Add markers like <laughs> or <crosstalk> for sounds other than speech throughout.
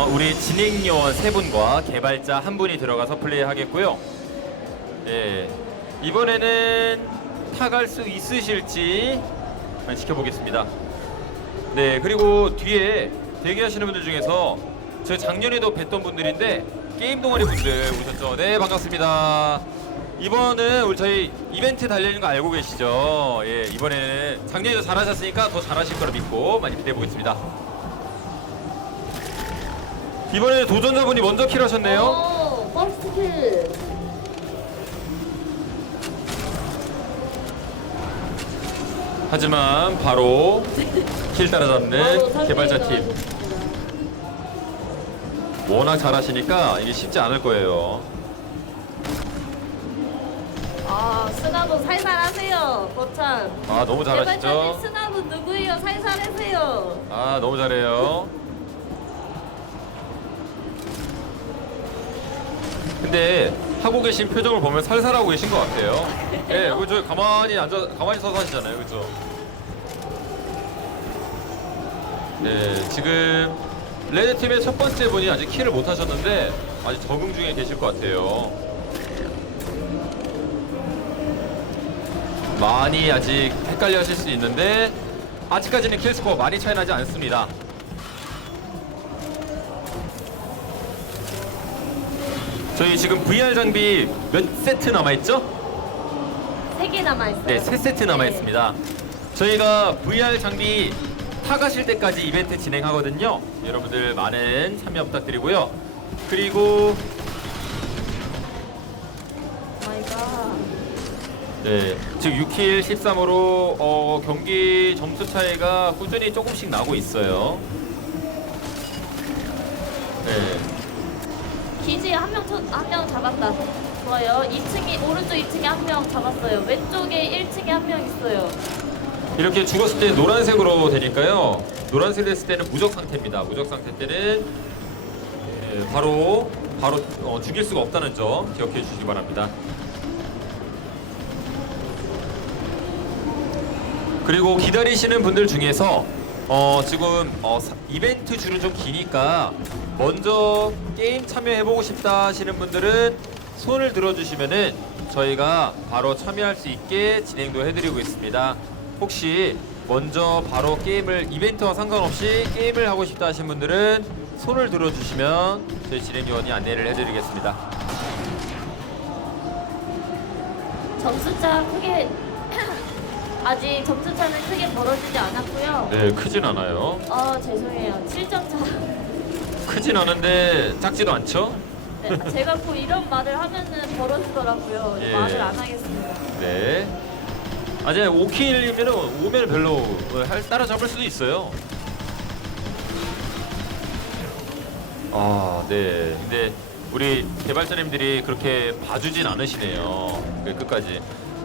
어, 우리 진행 요원 세 분과 개발자 한 분이 들어가서 플레이하겠고요. 예, 이번에는 타갈 수 있으실지 한번 지켜보겠습니다. 네, 그리고 뒤에 대기하시는 분들 중에서 저 작년에도 뵀던 분들인데 게임 동아리 분들 오셨죠? 네, 반갑습니다. 이번은 우리 저희 이벤트 달려있는 거 알고 계시죠? 예, 이번에는 작년에도 잘하셨으니까 더 잘하실 거라 믿고 많이 기대해 보겠습니다. 이번에 도전자분이 먼저 킬하셨네요. 오, 퍼스트 킬. 하지만 바로 킬 바로 따라잡는 선택이 개발자 팀. 나와줬습니다. 워낙 잘하시니까 이게 쉽지 않을 거예요. 아, 스나분 살살하세요. 거참. 아 너무 개발자님 잘하시죠? 스나분 누구예요? 살살하세요. 아 너무 잘해요. 근데 하고 계신 표정을 보면 살살하고 계신 것 같아요. 예, 그저 가만히 앉아 가만히 서서 하시잖아요, 그죠? 네, 지금 레드 팀의 첫 번째 분이 아직 킬을 못 하셨는데 아직 적응 중에 계실 것 같아요. 많이 아직 헷갈려 하실 수 있는데 아직까지는 킬 스코어 많이 차이 나지 않습니다. 저희 지금 VR 장비 몇 세트 남아있죠? 세 개 남아있어요. 네, 세 세트 남아있습니다. 저희가 VR 장비 타가실 때까지 이벤트 진행하거든요. 여러분들 많은 참여 부탁드리고요. 그리고 오 마이 갓. 네, 지금 6킬 13으로 어, 경기 점수 차이가 꾸준히 조금씩 나고 있어요. 기지 한명한명 잡았다. 좋아요. 2층이 오른쪽 2층에 한 명 잡았어요. 왼쪽에 1층에 한 명 있어요. 이렇게 죽었을 때 노란색으로 되니까요. 노란색 됐을 때는 무적 상태입니다. 무적 상태 때는 예, 바로 바로 어, 죽일 수가 없다는 점 기억해 주시기 바랍니다. 그리고 기다리시는 분들 중에서 어, 지금 어, 사- 이벤트 줄은 좀 기니까 먼저 게임 참여해보고 싶다 하시는 분들은 손을 들어주시면은 저희가 바로 참여할 수 있게 진행도 해드리고 있습니다. 혹시 먼저 바로 게임을 이벤트와 상관없이 게임을 하고 싶다 하시는 분들은 손을 들어주시면 저희 진행요원이 안내를 해드리겠습니다. 점수차 크게 아직 점수 차는 크게 벌어지지 않았고요. 네, 크진 않아요. 아 죄송해요. 7점 차. <laughs> 크진 않은데 작지도 않죠? 네, 제가 꼭 이런 말을 하면은 벌어지더라고요. 예. 말을 안 하겠습니다. 네. 아, 이제 5킬이면은 오면 별로 할 따라잡을 수도 있어요. 아, 네. 근데 우리 개발자님들이 그렇게 봐주진 않으시네요. 그 끝까지.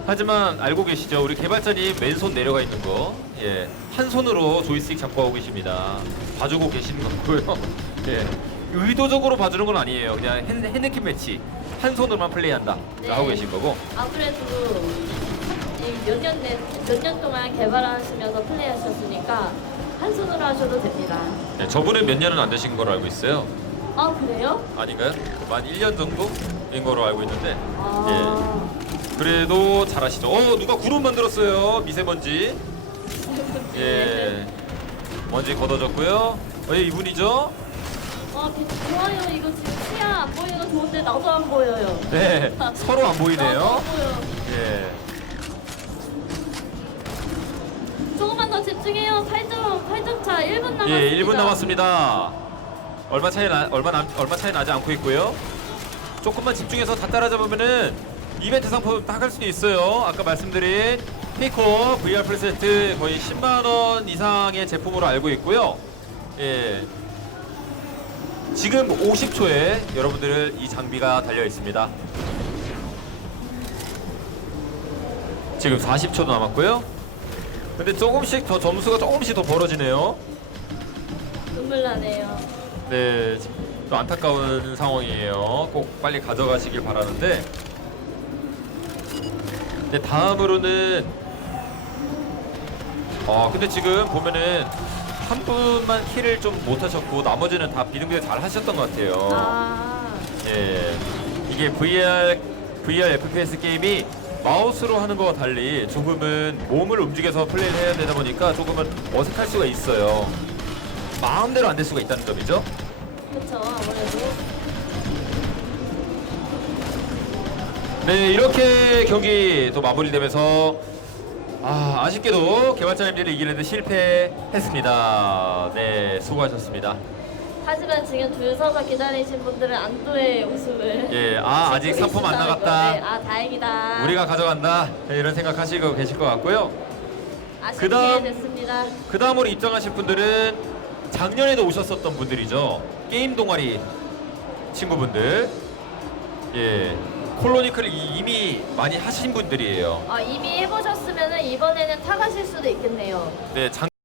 하지만 알고 계시죠? 우리 개발자님 왼손 내려가 있는 거. 예. 한 손으로 조이스틱 잡고 하고 계십니다. 봐주고 계시는 거고요. <laughs> 예. 의도적으로 봐주는 건 아니에요. 그냥 핸, 핸드캡 매치. 한 손으로만 플레이한다. 네. 하고 계신 거고. 아무래도 몇년 몇년 동안 개발하시면서 플레이하셨으니까 한 손으로 하셔도 됩니다. 네, 저분은 몇 년은 안 되신 걸로 알고 있어요. 아 그래요? 아닌가요? 만 1년 정도인 거로 알고 있는데. 아 예. 그래도 잘하시죠. 어, 누가 구름 만들었어요. 미세먼지. <laughs> 예. 먼지 걷어졌고요. 어, 예, 이분이죠? 아 비- 좋아요. 이거 지금 시야 안 보이는 거 좋은데 나도 안 보여요. 네. 서로 안 나도 보이네요. 안 보여. 예. 조금만 더 집중해요. 8점 8점 차 1분 남았습니다. 예, 1분 남았습니다. 얼마 차이 나, 얼마 남, 얼마 차이 나지 않고 있고요. 조금만 집중해서 다 따라잡으면은 이벤트 상품 딱할 수도 있어요. 아까 말씀드린 피코 VR 플세트 거의 10만 원 이상의 제품으로 알고 있고요. 예. 지금 50초에 여러분들 이 장비가 달려 있습니다. 지금 40초도 남았고요. 근데 조금씩 더 점수가 조금씩 더 벌어지네요. 눈물 나네요. 네, 좀 안타까운 상황이에요. 꼭 빨리 가져가시길 바라는데. 네, 다음으로는 아 근데 지금 보면은 한 분만 킬을 좀 못하셨고 나머지는 다 비등비등 잘 하셨던 것 같아요. 아, 예, 이게 VR VR FPS 게임이 마우스로 하는 거와 달리 조금은 몸을 움직여서 플레이를 해야 되다 보니까 조금은 어색할 수가 있어요. 마음대로 안 될 수가 있다는 점이죠. 그쵸. 아무래도. 네, 이렇게 경기 또 마무리되면서 아, 아쉽게도 개발자님들이 이기는데 실패했습니다. 네, 수고하셨습니다. 하지만 지금 줄 서서 기다리신 분들은 안도의 웃음을. 예, 아, <laughs> 아직 짓고 상품 안 계신다는 나갔다. 건데, 아, 다행이다. 우리가 가져간다. 네, 이런 생각하시고 계실 것 같고요. 아쉽게 그다음- 됐습니다. 그 다음으로 입장하실 분들은 작년에도 오셨었던 분들이죠. 게임 동아리 친구분들. 예. 콜로니클 이미 많이 하신 분들이에요. 아, 이미 해보셨으면 이번에는 타가실 수도 있겠네요. 네, 작